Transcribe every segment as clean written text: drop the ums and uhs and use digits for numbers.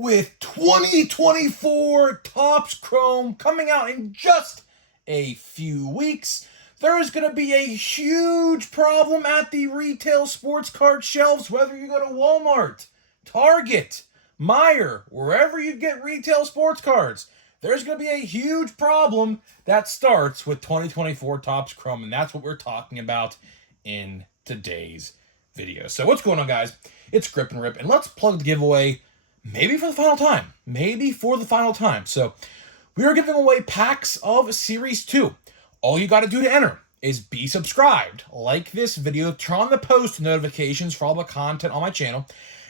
with 2024 Toppd Chrom coming out in just a few weeks. There is going to be a huge problem at the retail sports card shelves, whether you go to Walmart, Target, Meijer, wherever you get retail sports cards. There's going to be a huge problem that starts with 2024 Toppd Chrom, and that's what we're talking about in today's video. So what's going on, guys? It's Grip and Rip, and let's plug the giveaway maybe for the final time. So we are giving away packs of Series 2. All you got to do to enter is be subscribed, like this video, turn on the post notifications for all the content on my channel,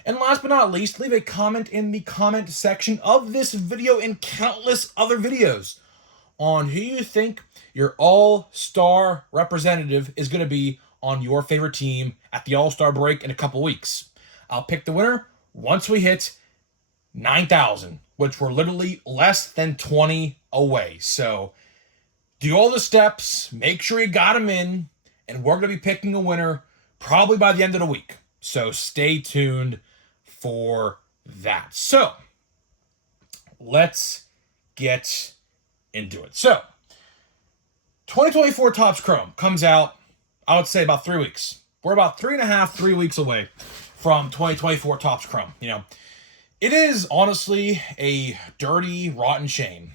and last but not least, leave a comment in the comment section of this video and countless other videos on who you think your all-star representative is going to be on your favorite team at the All-Star break in a couple weeks. I'll pick the winner once we hit 9,000, which we're literally less than 20 away. So do all the steps, make sure you got them in, and we're going to be picking a winner probably by the end of the week. So stay tuned for that. So let's get into it. So 2024 Toppd Chrom comes out, I would say, about 3 weeks. We're about 3 weeks away from 2024 Toppd Chrom. You know, it is honestly a dirty, rotten shame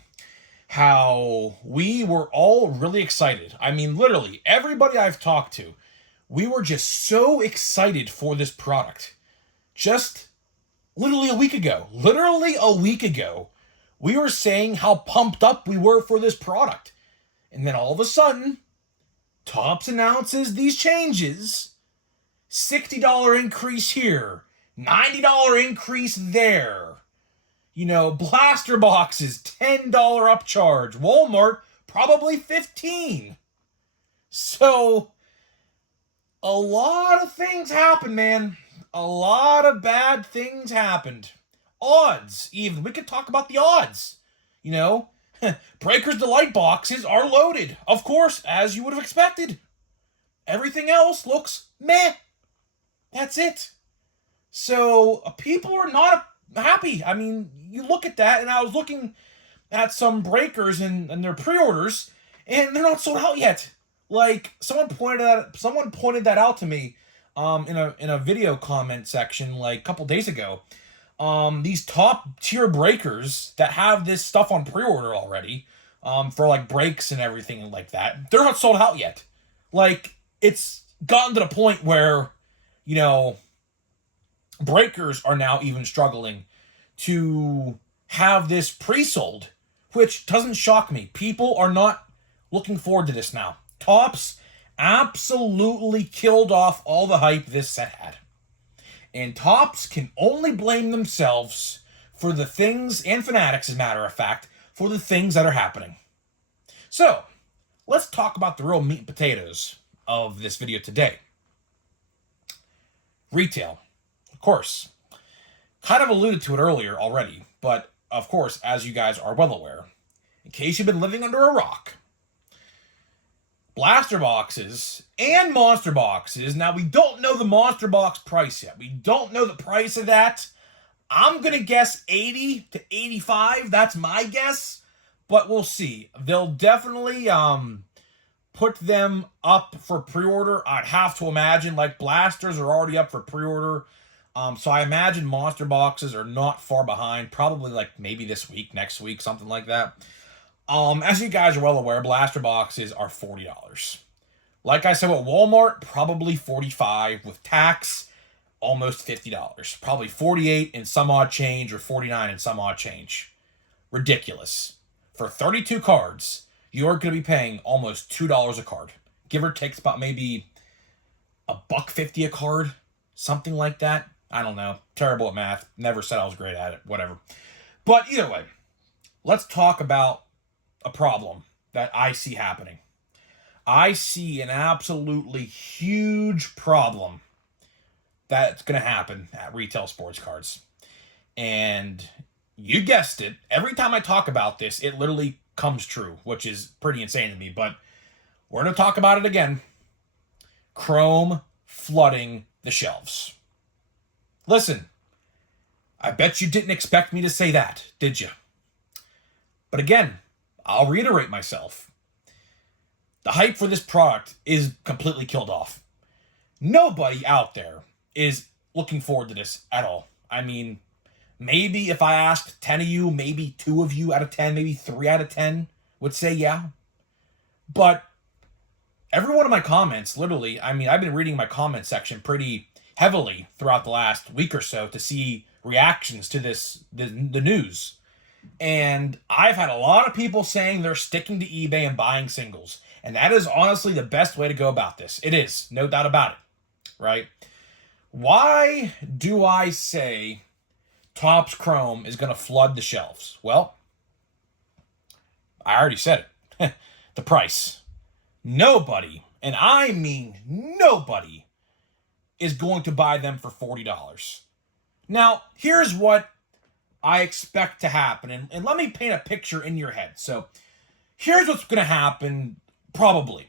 how we were all really excited. I mean, literally, everybody I've talked to, we were just so excited for this product. Just literally a week ago, we were saying how pumped up we were for this product. And then all of a sudden, Toppd announces these changes. $60 increase here, $90 increase there. You know, blaster boxes, $10 upcharge. Walmart, probably $15. So, a lot of things happened, man. A lot of bad things happened. Odds, even. We could talk about the odds. You know, Breakers Delight boxes are loaded. Of course, as you would have expected. Everything else looks meh. That's it. So, people are not happy. I mean, you look at that, and I was looking at some breakers and their pre-orders, and they're not sold out yet. Like, someone pointed that out to me in a video comment section like a couple days ago. These top tier breakers that have this stuff on pre-order already, for like breaks and everything like that, they're not sold out yet. Like, it's gotten to the point where, you know, breakers are now even struggling to have this pre-sold, which doesn't shock me. People are not looking forward to this now. Toppd absolutely killed off all the hype this set had. And Toppd can only blame themselves for the things, and Fanatics, as a matter of fact, for the things that are happening. So, let's talk about the real meat and potatoes of this video today. Retail. Of course, kind of alluded to it earlier already, but of course, as you guys are well aware, in case you've been living under a rock, blaster boxes and monster boxes. Now, we don't know the monster box price yet. We don't know the price of that. I'm going to guess 80 to 85. That's my guess, but we'll see. They'll definitely put them up for pre-order. I'd have to imagine, like, blasters are already up for pre-order. So I imagine monster boxes are not far behind, probably like maybe this week, next week, something like that. As you guys are well aware, blaster boxes are $40. Like I said, with Walmart, probably $45, with tax, almost $50. Probably $48 and some odd change, or $49 and some odd change. Ridiculous. For 32 cards, you're going to be paying almost $2 a card. Give or take about maybe $1.50 a card, something like that. I don't know. Terrible at math. Never said I was great at it. Whatever. But either way, let's talk about a problem that I see happening. I see an absolutely huge problem that's going to happen at retail sports cards. And you guessed it. Every time I talk about this, it literally comes true, which is pretty insane to me. But we're going to talk about it again. Chrome flooding the shelves. Listen, I bet you didn't expect me to say that, did you? But again, I'll reiterate myself. The hype for this product is completely killed off. Nobody out there is looking forward to this at all. I mean, maybe if I asked 10 of you, maybe 2 of you out of 10, maybe 3 out of 10 would say yeah. But every one of my comments, literally, I mean, I've been reading my comment section pretty heavily throughout the last week or so to see reactions to the news. And I've had a lot of people saying they're sticking to eBay and buying singles. And that is honestly the best way to go about this. It is, no doubt about it, right? Why do I say Toppd Chrom is going to flood the shelves? Well, I already said it. The price. Nobody, and I mean nobody, is going to buy them for $40. Now, here's what I expect to happen, and let me paint a picture in your head. So, here's what's going to happen, probably.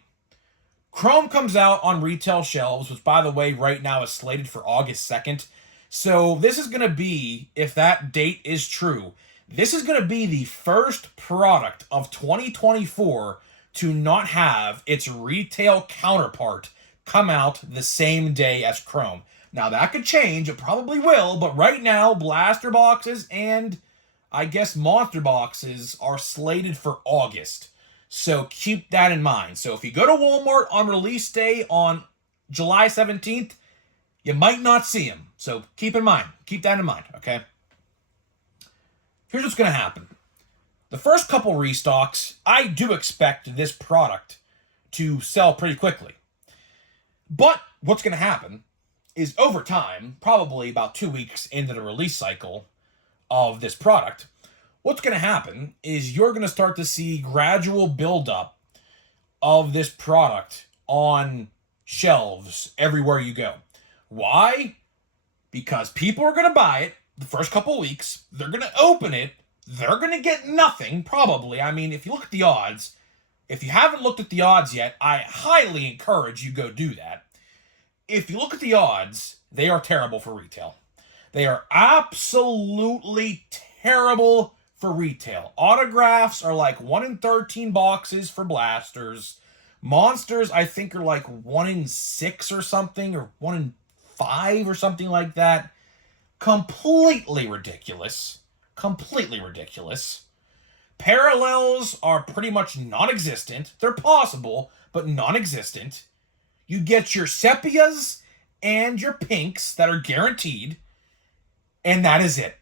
Chrom comes out on retail shelves, which, by the way, right now is slated for August 2nd. So, this is going to be, if that date is true, this is going to be the first product of 2024 to not have its retail counterpart come out the same day as Chrom. Now, that could change. It probably will. But right now, blaster boxes and, I guess, monster boxes are slated for August. So keep that in mind. So if you go to Walmart on release day on July 17th, you might not see them. So keep that in mind, okay? Here's what's going to happen. The first couple restocks, I do expect this product to sell pretty quickly. But what's going to happen is over time, probably about 2 weeks into the release cycle of this product, what's going to happen is you're going to start to see gradual buildup of this product on shelves everywhere you go. Why? Because people are going to buy it the first couple weeks, they're going to open it, they're going to get nothing, probably. I mean, if you look at the odds, if you haven't looked at the odds yet, I highly encourage you go do that. If you look at the odds, they are terrible for retail. They are absolutely terrible for retail. Autographs are like 1 in 13 boxes for blasters. Monsters, I think, are like 1 in 6 or something, or 1 in 5 or something like that. Completely ridiculous. Completely ridiculous. Parallels are pretty much non-existent. They're possible, but non-existent. You get your sepias and your pinks that are guaranteed, and that is it.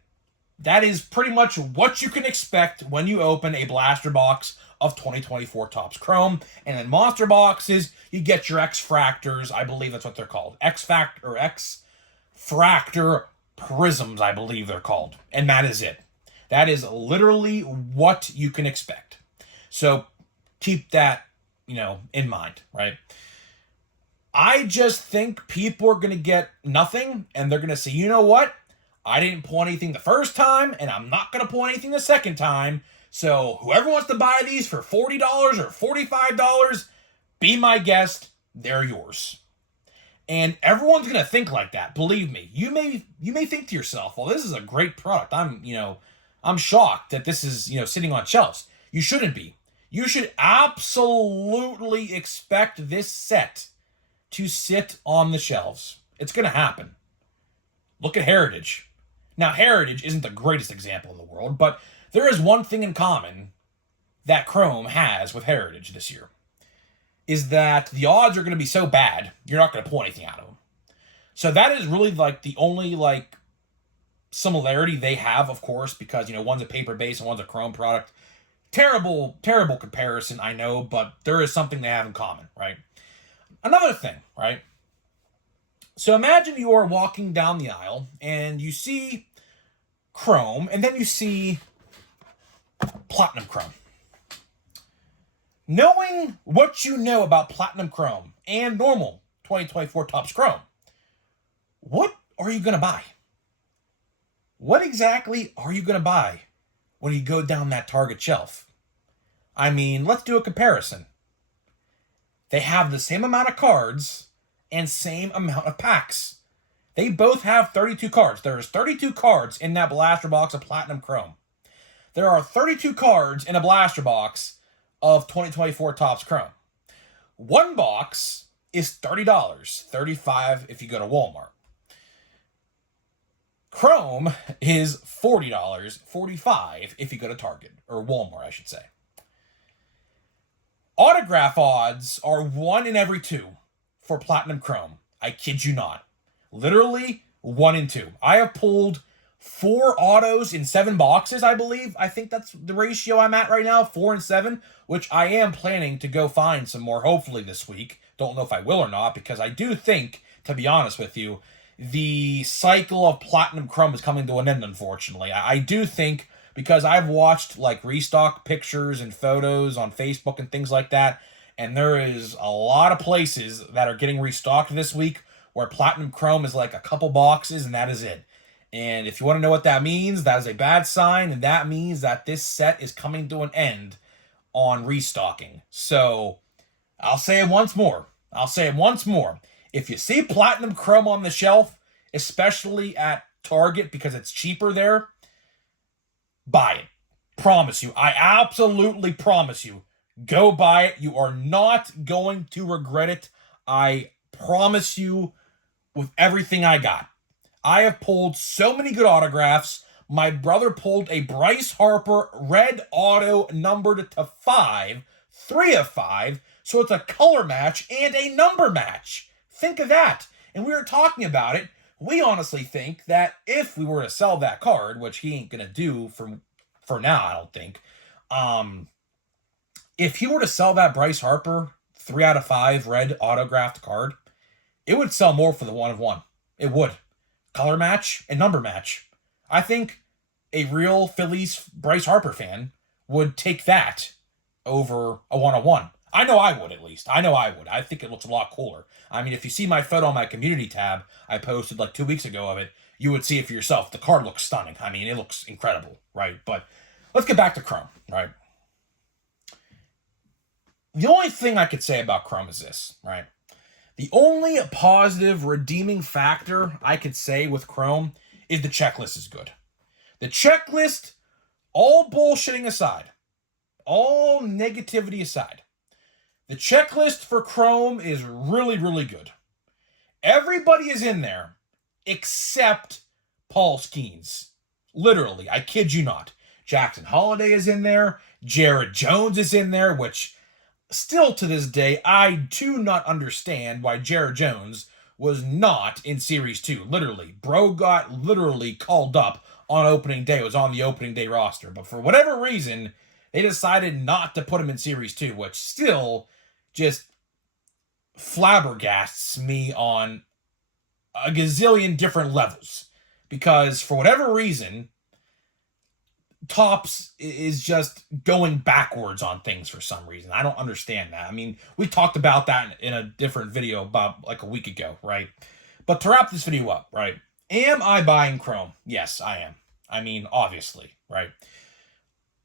That is pretty much what you can expect when you open a blaster box of 2024 Toppd Chrom. And in monster boxes, you get your X-Fractors, I believe that's what they're called. X-Fractor prisms, I believe they're called. And that is it. That is literally what you can expect. So keep that, in mind, right? I just think people are going to get nothing, and they're going to say, you know what? I didn't pull anything the first time, and I'm not going to pull anything the second time. So whoever wants to buy these for $40 or $45, be my guest. They're yours. And everyone's going to think like that. Believe me. You may think to yourself, well, this is a great product. I'm shocked that this is, sitting on shelves. You shouldn't be. You should absolutely expect this set to sit on the shelves. It's going to happen. Look at Heritage. Now, Heritage isn't the greatest example in the world, but there is one thing in common that Chrom has with Heritage this year, is that the odds are going to be so bad, you're not going to pull anything out of them. So that is really the only similarity they have, of course, because, one's a paper base and one's a Chrom product. Terrible comparison, I know, but there is something they have in common, right? Another thing, right? So imagine you are walking down the aisle and you see Chrom, and then you see Platinum Chrom. Knowing what you know about Platinum Chrom and normal 2024 Toppd Chrom, what are you going to buy? What exactly are you going to buy when you go down that Target shelf? I mean, let's do a comparison. They have the same amount of cards and same amount of packs. They both have 32 cards. There's 32 cards in that blaster box of Platinum Chrome. There are 32 cards in a blaster box of 2024 Toppd Chrom. One box is $30, $35 if you go to Walmart. Chrome is $40, $45 if you go to Target, or Walmart, I should say. Autograph odds are 1 in every 2 for Platinum Chrome. I kid you not. Literally 1 in 2. I have pulled 4 autos in 7 boxes, I believe. I think that's the ratio I'm at right now, 4 and 7, which I am planning to go find some more, hopefully this week. Don't know if I will or not, because I do think, to be honest with you, the cycle of Platinum Chrome is coming to an end, unfortunately. I do think, because I've watched like restock pictures and photos on Facebook and things like that, and there is a lot of places that are getting restocked this week where Platinum Chrome is like a couple boxes and that is it. And if you want to know what that means, that is a bad sign, and that means that this set is coming to an end on restocking. So I'll say it once more. If you see Platinum Chrome on the shelf, especially at Target because it's cheaper there, buy it. Promise you. I absolutely promise you. Go buy it. You are not going to regret it. I promise you with everything I got. I have pulled so many good autographs. My brother pulled a Bryce Harper red auto numbered to 5, 3 of 5. So it's a color match and a number match. Think of that. And we were talking about it. We honestly think that if we were to sell that card, which he ain't going to do for now, I don't think. If he were to sell that Bryce Harper 3 out of 5 red autographed card, it would sell more for the 1 of 1. It would. Color match and number match. I think a real Phillies Bryce Harper fan would take that over a 1 of 1. I know I would, at least. I know I would. I think it looks a lot cooler. I mean, if you see my photo on my community tab I posted like 2 weeks ago of it, you would see it for yourself. The card looks stunning. I mean, it looks incredible, right? But let's get back to Chrome, right? The only thing I could say about Chrome is this, right? The only positive redeeming factor I could say with Chrome is the checklist is good. The checklist, all bullshitting aside, all negativity aside, the checklist for Chrome is really, really good. Everybody is in there except Paul Skeens. Literally, I kid you not. Jackson Holliday is in there. Jared Jones is in there, which still to this day, I do not understand why Jared Jones was not in Series 2. Literally. Bro got literally called up on opening day. It was on the opening day roster. But for whatever reason, they decided not to put him in Series 2, which still just flabbergasts me on a gazillion different levels. Because for whatever reason, Toppd is just going backwards on things for some reason. I don't understand that. I mean, we talked about that in a different video about like a week ago, right? But to wrap this video up, right? Am I buying Chrome? Yes, I am. I mean, obviously, right?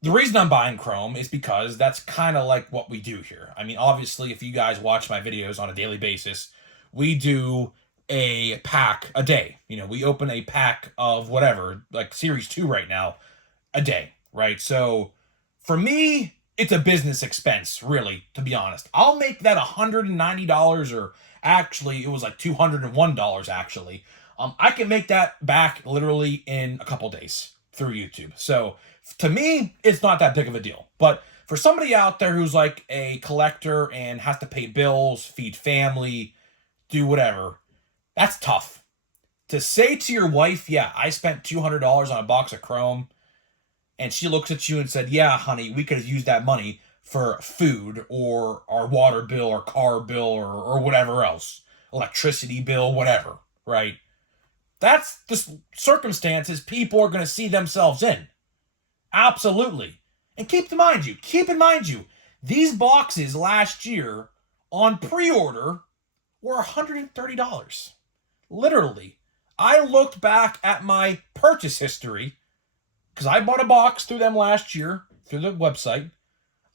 The reason I'm buying Chrome is because that's kind of like what we do here. I mean, obviously, if you guys watch my videos on a daily basis, we do a pack a day. You know, we open a pack of whatever, like Series 2 right now, a day, right? So for me, it's a business expense, really, to be honest. I'll make that $190, or actually, it was like $201, actually. I can make that back literally in a couple days through YouTube. So to me, it's not that big of a deal. But for somebody out there who's like a collector and has to pay bills, feed family, do whatever, that's tough. To say to your wife, yeah, I spent $200 on a box of Chrome, and she looks at you and said, yeah, honey, we could have used that money for food or our water bill or car bill or whatever else, electricity bill, whatever, right? That's the circumstances people are going to see themselves in. Absolutely. And keep in mind you, these boxes last year on pre-order were $130. Literally. I looked back at my purchase history, because I bought a box through them last year, through the website,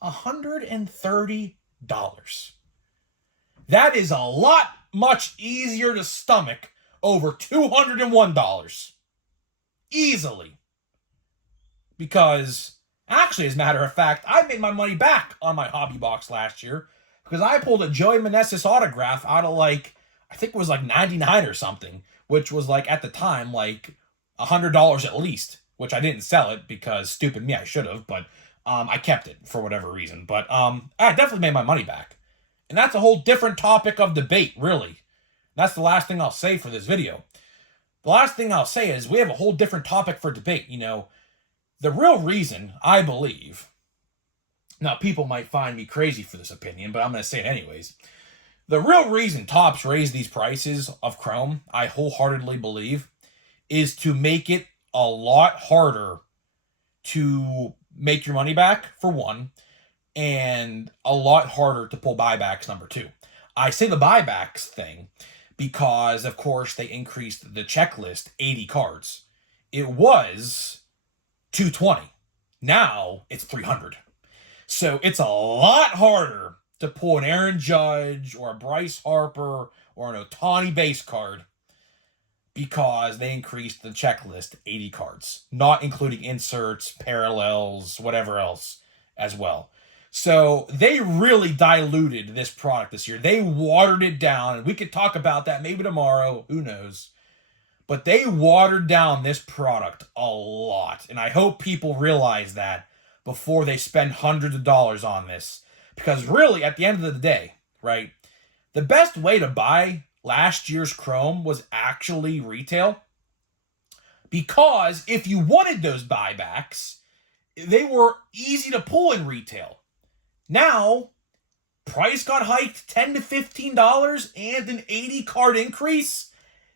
$130. That is a lot much easier to stomach over $201. Easily. Because, actually, as a matter of fact, I made my money back on my hobby box last year because I pulled a Joey Meneses autograph out of I think it was 99 or something, which was at the time, $100 at least, which I didn't sell it because stupid me, I should have, but I kept it for whatever reason. But I definitely made my money back. And that's a whole different topic of debate, really. That's the last thing I'll say for this video. The last thing I'll say is we have a whole different topic for debate. The real reason, I believe, now people might find me crazy for this opinion, but I'm going to say it anyways. The real reason Toppd raised these prices of Chrome, I wholeheartedly believe, is to make it a lot harder to make your money back, for one, and a lot harder to pull buybacks, number two. I say the buybacks thing because, of course, they increased the checklist 80 cards. It was 220. Now it's 300. So it's a lot harder to pull an Aaron Judge or a Bryce Harper or an Ohtani base card because they increased the checklist 80 cards, not including inserts, parallels, whatever else as well. So they really diluted this product this year. They watered it down. We could talk about that maybe tomorrow. Who knows? But they watered down this product a lot. And I hope people realize that before they spend hundreds of dollars on this. Because really, at the end of the day, right, the best way to buy last year's Chrome was actually retail. Because if you wanted those buybacks, they were easy to pull in retail. Now, price got hiked $10 to $15 and an 80 card increase.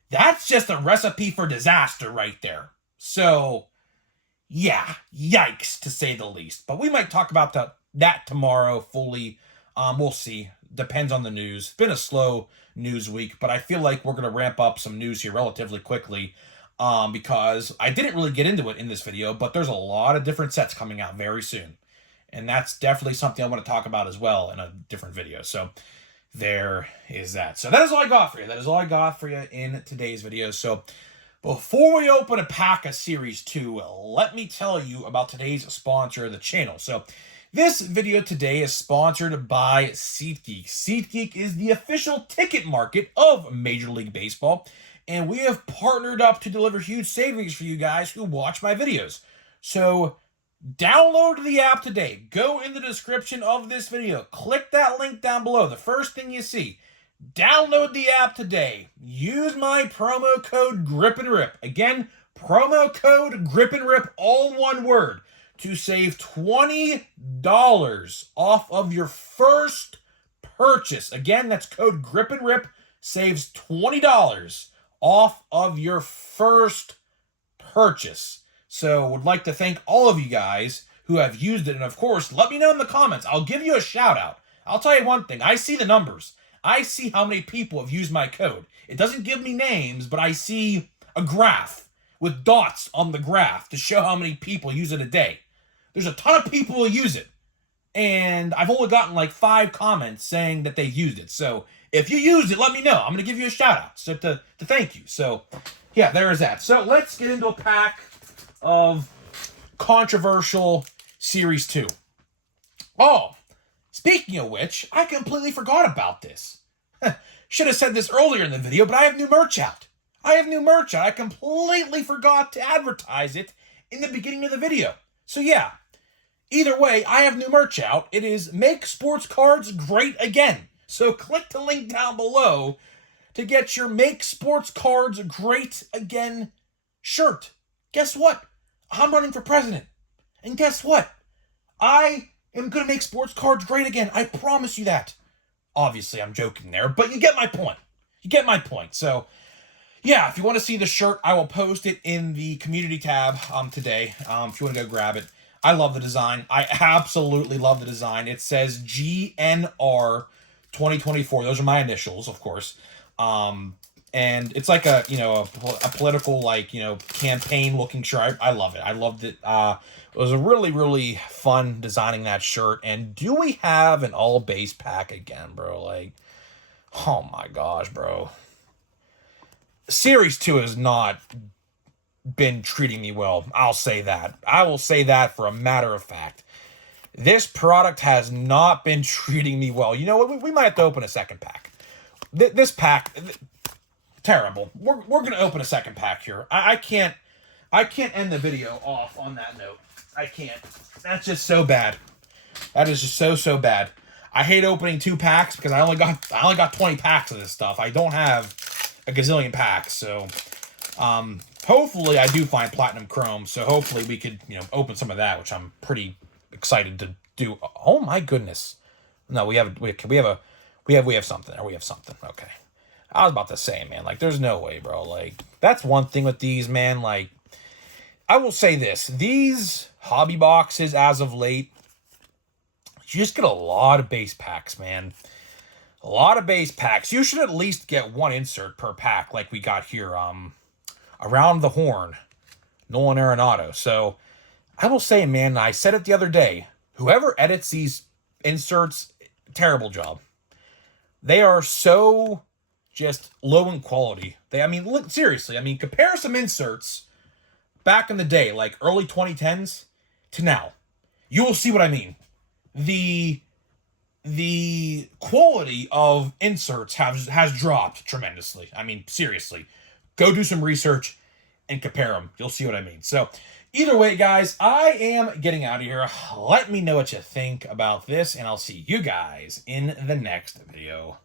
That's just a recipe for disaster right there. So, yeah, yikes to say the least. But we might talk about that tomorrow fully. We'll see. Depends on the news. It's been a slow news week, but I feel like we're going to ramp up some news here relatively quickly because I didn't really get into it in this video, but there's a lot of different sets coming out very soon. And that's definitely something I want to talk about as well in a different video. So there is that. So that is all I got for you. That is all I got for you in today's video. So before we open a pack of Series 2, let me tell you about today's sponsor of the channel. So this video today is sponsored by SeatGeek. SeatGeek is the official ticket market of Major League Baseball, and we have partnered up to deliver huge savings for you guys who watch my videos. So download the app today. Go in the description of this video. Click that link down below. The first thing you see. Download the app today. Use my promo code GRIPANDRIP. Again, promo code GRIPANDRIP, all one word, to save $20 off of your first purchase. Again, that's code GRIPANDRIP. Saves $20 off of your first purchase. So would like to thank all of you guys who have used it. And of course, let me know in the comments. I'll give you a shout out. I'll tell you one thing. I see the numbers. I see how many people have used my code. It doesn't give me names, but I see a graph with dots on the graph to show how many people use it a day. There's a ton of people who use it. And I've only gotten 5 comments saying that they've used it. So if you used it, let me know. I'm going to give you a shout out to thank you. So yeah, there is that. So let's get into a pack of controversial Series 2. Oh, speaking of which, I completely forgot about this. Should have said this earlier in the video, but I have new merch out. I completely forgot to advertise it in the beginning of the video. So yeah, either way, I have new merch out. It is Make Sports Cards Great Again. So click the link down below to get your Make Sports Cards Great Again shirt. Guess what? I'm running for president. And guess what? I am going to make sports cards great again. I promise you that. Obviously, I'm joking there, but you get my point. So, yeah, if you want to see the shirt, I will post it in the community tab today if you want to go grab it. I love the design. I absolutely love the design. It says GNR 2024. Those are my initials, of course. And it's like a political, campaign looking shirt. I love it. I loved it. It was a really, really fun designing that shirt. And do we have an all base pack again, bro? Oh my gosh, bro. Series 2 has not been treating me well. I'll say that. I will say that for a matter of fact. This product has not been treating me well. You know what? We might have to open a second pack. This pack, terrible. We're going to open a second pack here. I can't end the video off on that note. I can't. That's just so bad. That is just so bad. I hate opening 2 packs because I only got 20 packs of this stuff. I don't have a gazillion packs, so hopefully I do find Platinum Chrome. So hopefully we could, open some of that, which I'm pretty excited to do. Oh my goodness. No, we have something there. We have something. Okay. I was about to say, man, like, there's no way, bro. Like, that's one thing with these, man. Like, I will say this. These hobby boxes, as of late, you just get a lot of base packs, man. A lot of base packs. You should at least get 1 insert per pack, like we got here. Around the Horn, Nolan Arenado. So, I will say, man, I said it the other day. Whoever edits these inserts, terrible job. They are so just low in quality. Look, seriously, compare some inserts back in the day, like early 2010s, to now. You will see what I mean. The quality of inserts has dropped tremendously. Seriously. Go do some research and compare them. You'll see what I mean. So, either way, guys, I am getting out of here. Let me know what you think about this, and I'll see you guys in the next video.